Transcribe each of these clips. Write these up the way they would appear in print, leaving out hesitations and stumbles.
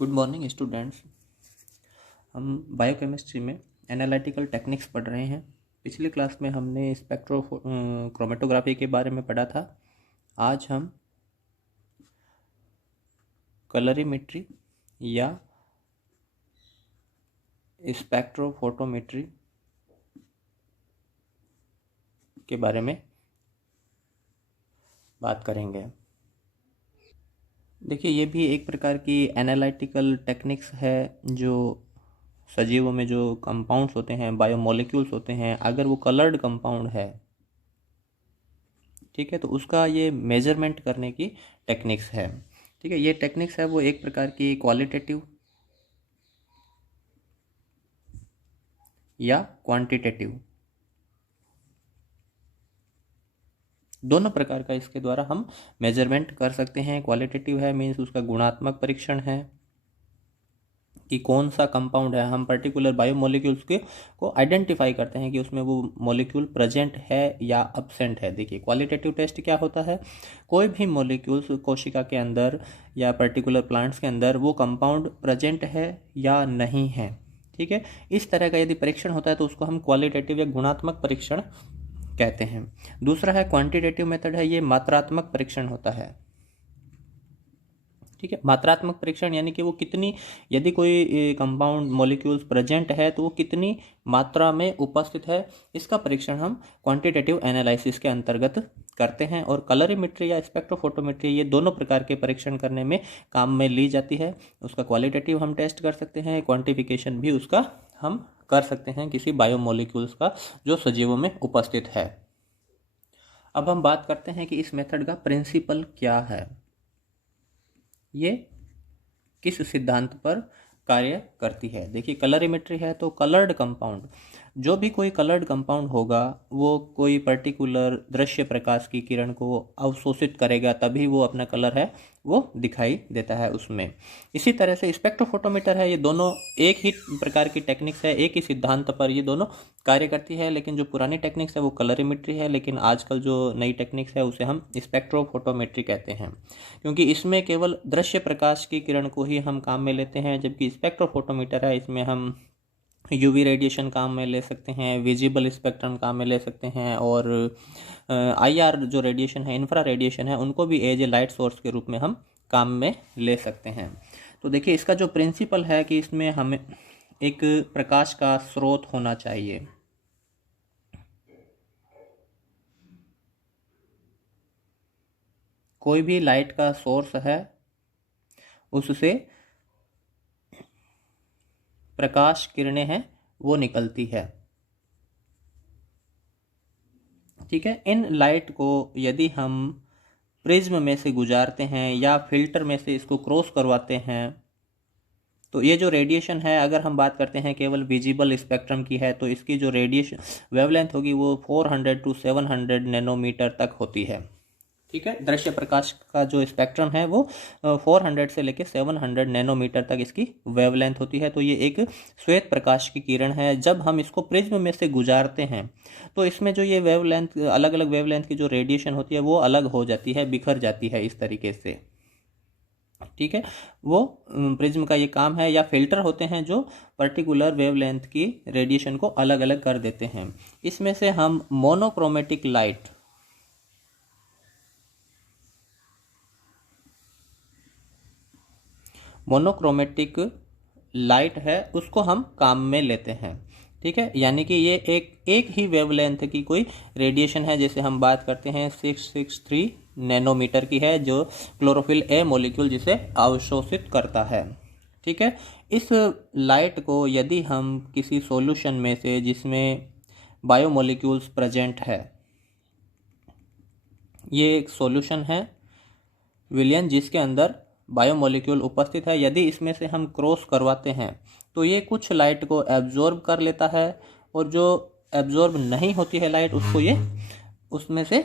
Good morning students. हम biochemistry में analytical techniques पढ़ रहे हैं। पिछली क्लास में हमने स्पेक्ट्रो क्रोमेटोग्राफी के बारे में पढ़ा था। आज हम कलरीमेट्री या स्पेक्ट्रोफोटोमेट्री के बारे में बात करेंगे। देखिए, ये भी एक प्रकार की एनालिटिकल टेक्निक्स है जो सजीवों में जो कंपाउंड्स होते हैं, बायोमोलिक्यूल्स होते हैं, अगर वो कलर्ड कंपाउंड है, ठीक है, तो उसका ये मेजरमेंट करने की टेक्निक्स है। ठीक है, ये टेक्निक्स है वो एक प्रकार की क्वालिटेटिव या क्वांटिटेटिव, दोनों प्रकार का इसके द्वारा हम मेजरमेंट कर सकते हैं। क्वालिटेटिव है मीन्स उसका गुणात्मक परीक्षण है कि कौन सा कंपाउंड है, हम पर्टिकुलर बायोमोलिक्यूल्स के को आइडेंटिफाई करते हैं कि उसमें वो मॉलिक्यूल प्रेजेंट है या अब्सेंट है। देखिए, क्वालिटेटिव टेस्ट क्या होता है, कोई भी मॉलिक्यूल्स कोशिका के अंदर या पर्टिकुलर प्लांट्स के अंदर वो कंपाउंड प्रेजेंट है या नहीं है। ठीक है, इस तरह का यदि परीक्षण होता है तो उसको हम क्वालिटेटिव या गुणात्मक परीक्षण कहते हैं। दूसरा है क्वांटिटेटिव मेथड है, ये मात्रात्मक परीक्षण होता है। ठीक है, मात्रात्मक परीक्षण यानी कि वो कितनी, यदि कोई कंपाउंड मॉलिक्यूल्स प्रेजेंट है तो वो कितनी मात्रा में उपस्थित है, इसका परीक्षण हम क्वांटिटेटिव एनालिसिस के अंतर्गत करते हैं। और कलरीमेट्री या स्पेक्ट्रोफोटोमेट्री, ये दोनों प्रकार के परीक्षण करने में काम में ली जाती है। उसका क्वालिटेटिव हम टेस्ट कर सकते हैं, क्वांटिफिकेशन भी उसका हम कर सकते हैं किसी बायोमोलिक्यूल्स का जो सजीवों में उपस्थित है। अब हम बात करते हैं कि इस मेथड का प्रिंसिपल क्या है, ये किस सिद्धांत पर कार्य करती है। देखिए, कलरीमेट्री है तो कलर्ड कंपाउंड, जो भी कोई कलर्ड कंपाउंड होगा वो कोई पर्टिकुलर दृश्य प्रकाश की किरण को अवशोषित करेगा, तभी वो अपना कलर है वो दिखाई देता है उसमें। इसी तरह से स्पेक्ट्रोफोटोमीटर है, ये दोनों एक ही प्रकार की टेक्निक्स है, एक ही सिद्धांत पर ये दोनों कार्य करती है। लेकिन जो पुरानी टेक्निक्स है वो कलरीमेट्री है, लेकिन आजकल जो नई टेक्निक्स है उसे हम स्पेक्ट्रोफोटोमेट्री कहते हैं, क्योंकि इसमें केवल दृश्य प्रकाश की किरण को ही हम काम में लेते हैं। जबकि स्पेक्ट्रोफोटोमीटर है, इसमें हम यूवी रेडिएशन काम में ले सकते हैं, विजिबल स्पेक्ट्रम काम में ले सकते हैं, और आईआर जो रेडिएशन है, इंफ्रा रेडिएशन है, उनको भी एज ए लाइट सोर्स के रूप में हम काम में ले सकते हैं। तो देखिए, इसका जो प्रिंसिपल है कि इसमें हमें एक प्रकाश का स्रोत होना चाहिए। कोई भी लाइट का सोर्स है उससे प्रकाश किरणें हैं वो निकलती है। ठीक है, इन लाइट को यदि हम प्रिज्म में से गुजारते हैं या फिल्टर में से इसको क्रॉस करवाते हैं तो ये जो रेडिएशन है, अगर हम बात करते हैं केवल विजिबल स्पेक्ट्रम की है, तो इसकी जो रेडिएशन वेवलेंथ होगी वो 400 to 700 नैनोमीटर तक होती है। ठीक है, दृश्य प्रकाश का जो स्पेक्ट्रम है वो 400 से लेकर 700 नैनोमीटर तक इसकी वेवलेंथ होती है। तो ये एक श्वेत प्रकाश की किरण है। जब हम इसको प्रिज्म में से गुजारते हैं तो इसमें जो ये वेवलेंथ, अलग अलग वेवलेंथ की जो रेडिएशन होती है वो अलग हो जाती है, बिखर जाती है इस तरीके से। ठीक है, वो प्रिज्म का ये काम है। या फिल्टर होते हैं जो पर्टिकुलर वेवलेंथ की रेडिएशन को अलग अलग कर देते हैं। इसमें से हम मोनोक्रोमेटिक लाइट, मोनोक्रोमेटिक लाइट है उसको हम काम में लेते हैं। ठीक है, यानी कि ये एक ही वेवलेंथ की कोई रेडिएशन है। जैसे हम बात करते हैं 663 नैनोमीटर की है, जो क्लोरोफिल ए मॉलिक्यूल जिसे अवशोषित करता है। ठीक है, इस लाइट को यदि हम किसी सॉल्यूशन में से जिसमें बायोमोलिक्यूल्स प्रेजेंट है, ये एक सॉल्यूशन है विलियन जिसके अंदर बायोमोलिक्यूल उपस्थित है, यदि इसमें से हम क्रॉस करवाते हैं तो ये कुछ लाइट को एब्जॉर्ब कर लेता है, और जो एब्जॉर्ब नहीं होती है लाइट उसको ये उसमें से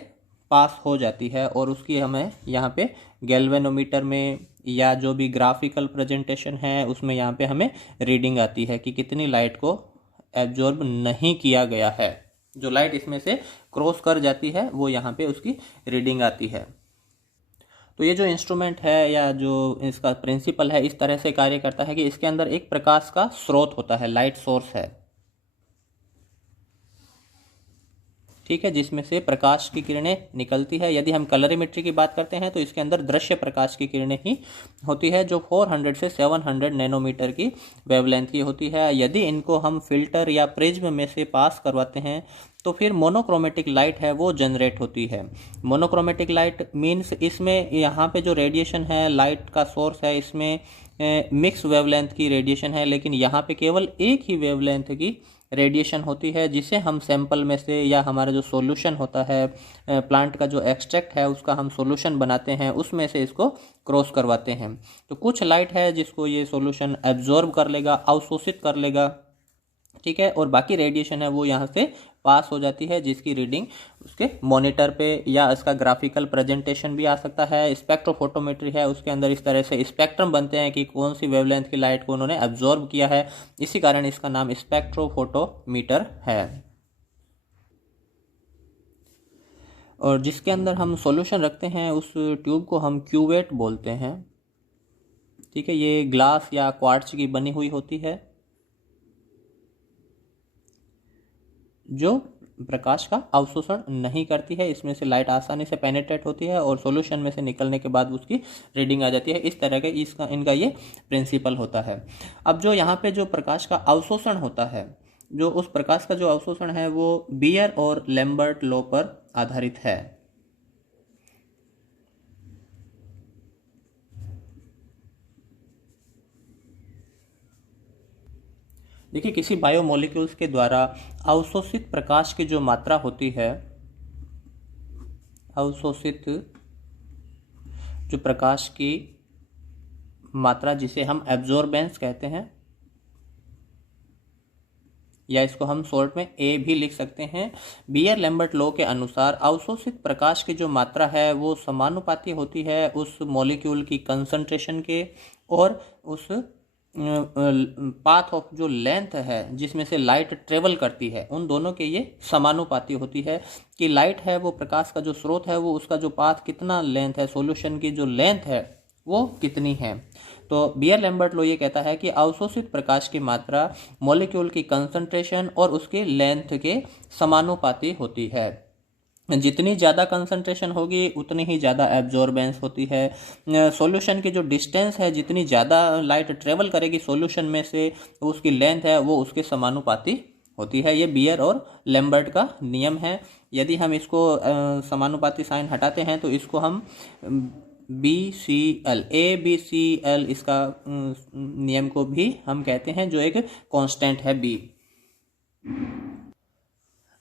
पास हो जाती है, और उसकी हमें यहाँ पे गैल्वेनोमीटर में या जो भी ग्राफिकल प्रेजेंटेशन है उसमें यहाँ पे हमें रीडिंग आती है कि कितनी लाइट को एब्जॉर्ब नहीं किया गया है। जो लाइट इसमें से क्रॉस कर जाती है वो यहाँ पे उसकी रीडिंग आती है। तो ये जो इंस्ट्रूमेंट है या जो इसका प्रिंसिपल है इस तरह से कार्य करता है कि इसके अंदर एक प्रकाश का स्रोत होता है, लाइट सोर्स है, ठीक है, जिसमें से प्रकाश की किरणें निकलती है। यदि हम कलरीमेट्री की बात करते हैं तो इसके अंदर दृश्य प्रकाश की किरणें ही होती है, जो 400 से 700 नैनोमीटर की वेवलेंथ की होती है। यदि इनको हम फिल्टर या प्रिज्म में से पास करवाते हैं तो फिर मोनोक्रोमेटिक लाइट है वो जनरेट होती है। मोनोक्रोमेटिक लाइट मीन्स इसमें यहाँ पे जो रेडिएशन है, लाइट का सोर्स है, इसमें मिक्स वेवलेंथ की रेडिएशन है, लेकिन यहाँ पे केवल एक ही वेवलेंथ की रेडिएशन होती है, जिसे हम सैंपल में से या हमारा जो सॉल्यूशन होता है, प्लांट का जो एक्सट्रैक्ट है उसका हम सॉल्यूशन बनाते हैं, उसमें से इसको क्रॉस करवाते हैं। तो कुछ लाइट है जिसको ये सॉल्यूशन एब्जॉर्ब कर लेगा, अवशोषित कर लेगा, ठीक है, और बाकी रेडिएशन है वो यहाँ से पास हो जाती है, जिसकी रीडिंग उसके मॉनिटर पे या इसका ग्राफिकल प्रेजेंटेशन भी आ सकता है। स्पेक्ट्रोफोटोमेट्री है, उसके अंदर इस तरह से स्पेक्ट्रम बनते हैं कि कौन सी वेवलेंथ की लाइट को उन्होंने एब्जॉर्ब किया है, इसी कारण इसका नाम स्पेक्ट्रोफोटोमीटर है। और जिसके अंदर हम सॉल्यूशन रखते हैं उस ट्यूब को हम क्यूवेट बोलते हैं, ठीक है। ये ग्लास या क्वार्ट्ज की बनी हुई होती है जो प्रकाश का अवशोषण नहीं करती है, इसमें से लाइट आसानी से पेनिट्रेट होती है और सॉल्यूशन में से निकलने के बाद उसकी रीडिंग आ जाती है। इस तरह के इनका ये प्रिंसिपल होता है। अब जो यहाँ पे जो प्रकाश का अवशोषण होता है, जो उस प्रकाश का जो अवशोषण है वो बियर और लैम्बर्ट लॉ पर आधारित है। देखिए, किसी बायोमोलिक्यूल्स के द्वारा अवशोषित प्रकाश की जो मात्रा होती है, अवशोषित जो प्रकाश की मात्रा जिसे हम एब्जॉर्बेंस कहते हैं, या इसको हम शॉर्ट में ए भी लिख सकते हैं, बियर लैम्बर्ट लॉ के अनुसार अवशोषित प्रकाश की जो मात्रा है वो समानुपाती होती है उस मॉलिक्यूल की कंसंट्रेशन के और उस पाथ ऑफ जो लेंथ है जिसमें से लाइट ट्रेवल करती है, उन दोनों के ये समानुपाती होती है कि लाइट है वो प्रकाश का जो स्रोत है वो उसका जो पाथ कितना लेंथ है, सॉल्यूशन की जो लेंथ है वो कितनी है। तो बियर लैम्बर्ट लॉ ये कहता है कि अवशोषित प्रकाश की मात्रा मॉलिक्यूल की कंसंट्रेशन और उसके लेंथ के समानुपाती होती है। जितनी ज़्यादा कंसंट्रेशन होगी उतनी ही ज़्यादा एब्जॉर्बेंस होती है। सॉल्यूशन की जो डिस्टेंस है, जितनी ज़्यादा लाइट ट्रेवल करेगी सॉल्यूशन में से, तो उसकी लेंथ है वो उसके समानुपाती होती है। ये बियर और लैम्बर्ट का नियम है। यदि हम इसको समानुपाती साइन हटाते हैं तो इसको हम BCL ABCL इसका नियम को भी हम कहते हैं, जो एक कांस्टेंट है B।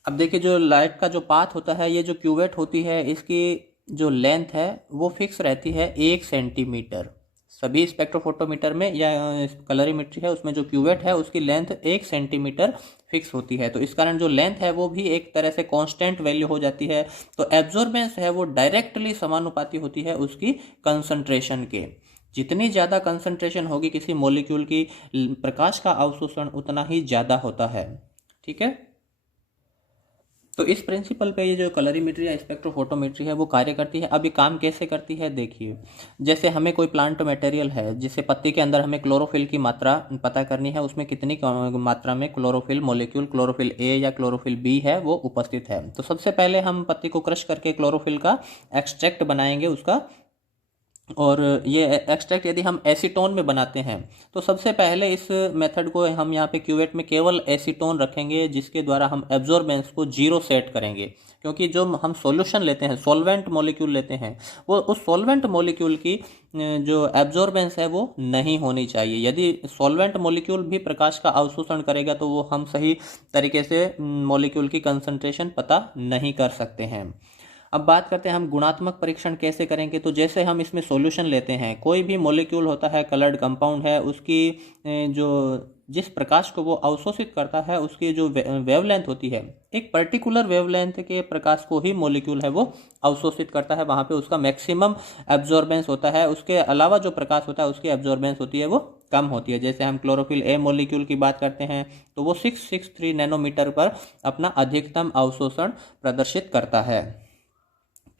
अब देखिए, जो लाइट का जो पाथ होता है, ये जो क्यूवेट होती है, इसकी जो लेंथ है वो फिक्स रहती है 1 सेंटीमीटर। सभी स्पेक्ट्रोफोटोमीटर में या कलरीमेट्री है उसमें जो क्यूवेट है उसकी लेंथ 1 सेंटीमीटर फिक्स होती है। तो इस कारण जो लेंथ है वो भी एक तरह से कांस्टेंट वैल्यू हो जाती है। तो एब्जॉर्बेंस है वो डायरेक्टली समानुपाती होती है उसकी कंसंट्रेशन के। जितनी ज़्यादा कंसंट्रेशन होगी किसी मॉलिक्यूल की, प्रकाश का अवशोषण उतना ही ज़्यादा होता है, ठीक है। तो इस प्रिंसिपल पे ये जो कलरीमेट्री या स्पेक्ट्रोफोटोमेट्री है वो कार्य करती है। अब ये काम कैसे करती है देखिए, जैसे हमें कोई प्लांट मटेरियल है, जैसे पत्ती के अंदर हमें क्लोरोफिल की मात्रा पता करनी है, उसमें कितनी मात्रा में क्लोरोफिल मॉलिक्यूल, क्लोरोफिल ए या क्लोरोफिल बी है वो उपस्थित है। तो सबसे पहले हम पत्ती को क्रश करके क्लोरोफिल का एक्सट्रैक्ट बनाएंगे उसका, और ये एक्सट्रैक्ट यदि हम एसीटोन में बनाते हैं तो सबसे पहले इस मेथड को हम यहाँ पे क्यूवेट में केवल एसीटोन रखेंगे, जिसके द्वारा हम एब्जॉर्बेंस को 0 सेट करेंगे। क्योंकि जो हम सॉल्यूशन लेते हैं, सॉल्वेंट मॉलिक्यूल लेते हैं, वो उस सॉल्वेंट मॉलिक्यूल की जो एब्जॉर्बेंस है वो नहीं होनी चाहिए। यदि सॉल्वेंट मॉलिक्यूल भी प्रकाश का अवशोषण करेगा तो वो हम सही तरीके से मॉलिक्यूल की कंसंट्रेशन पता नहीं कर सकते हैं। अब बात करते हैं हम गुणात्मक परीक्षण कैसे करेंगे। तो जैसे हम इसमें सॉल्यूशन लेते हैं, कोई भी मॉलिक्यूल होता है, कलर्ड कंपाउंड है, उसकी जो जिस प्रकाश को वो अवशोषित करता है उसकी जो वेवलेंथ होती है, एक पर्टिकुलर वेवलेंथ के प्रकाश को ही मॉलिक्यूल है वो अवशोषित करता है, वहाँ पे उसका मैक्सिमम एब्जॉर्बेंस होता है। उसके अलावा जो प्रकाश होता है उसकी एब्जॉर्बेंस होती है वो कम होती है। जैसे हम क्लोरोफिल ए मॉलिक्यूल की बात करते हैं तो वो 663 नैनोमीटर पर अपना अधिकतम अवशोषण प्रदर्शित करता है।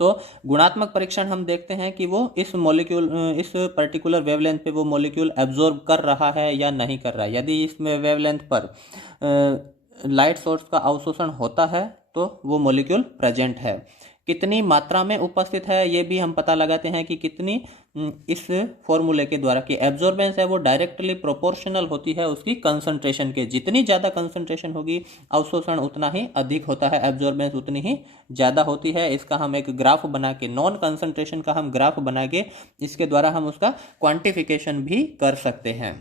तो गुणात्मक परीक्षण हम देखते हैं कि वो इस मॉलिक्यूल इस पर्टिकुलर वेवलेंथ पे वो मॉलिक्यूल एब्जॉर्ब कर रहा है या नहीं कर रहा है। यदि इस वेवलेंथ पर लाइट सोर्स का अवशोषण होता है तो वो मॉलिक्यूल प्रेजेंट है। कितनी मात्रा में उपस्थित है ये भी हम पता लगाते हैं कि कितनी इस फॉर्मूले के द्वारा कि एब्जॉर्बेंस है वो डायरेक्टली प्रोपोर्शनल होती है उसकी कंसंट्रेशन के। जितनी ज़्यादा कंसंट्रेशन होगी अवशोषण उतना ही अधिक होता है, एब्जॉर्बेंस उतनी ही ज़्यादा होती है। इसका हम एक ग्राफ बना के, नॉन कंसंट्रेशन का हम ग्राफ बना के इसके द्वारा हम उसका क्वांटिफिकेशन भी कर सकते हैं।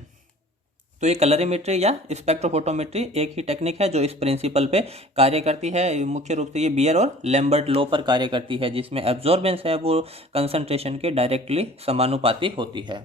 तो ये कलरीमेट्री या स्पेक्ट्रोफोटोमेट्री एक ही टेक्निक है जो इस प्रिंसिपल पे कार्य करती है। मुख्य रूप से ये बियर और लैम्बर्ट लॉ पर कार्य करती है, जिसमें एब्जॉर्बेंस है वो कंसंट्रेशन के डायरेक्टली समानुपाती होती है।